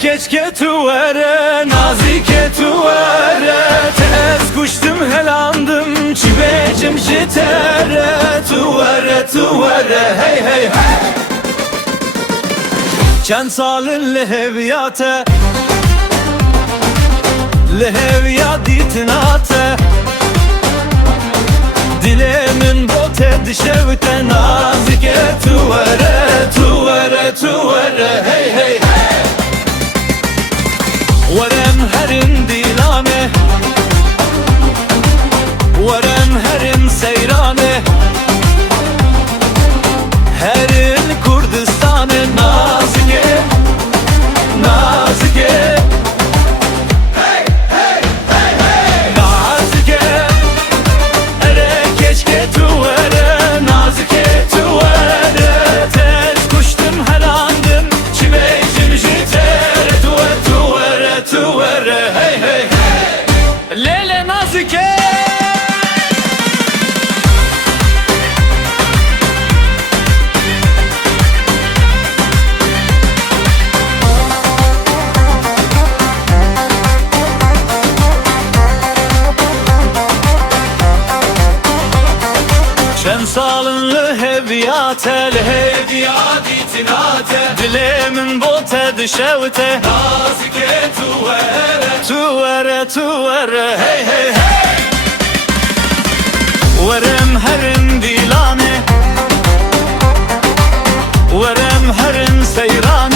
Keşke tuvere, nazike tuvere, tez kuştum helandım, çivecim jitere, tuvere, tuvere, hey hey hey. Çend salın leheviyate, leheviyat ditinate, dilemin bote dişevte, nazike tuvere, tuvere, tuvere, hey hey hey. ورم هرم دیلانه ورم هرم سیرانه هرن کردستان نازکه نازکه hey hey hey hey نازکه اره keşke tuvere nazike tuvere tez kuştum helandım çivecim jitere tuvere tuvere hey hey hey Lele nazike Çen salınlı heviyatel heviyat itinate Dilemin bote dişevte nazike tuvere tuvere tuvere hey hey hey Verem herin dilane Verem herin seyrane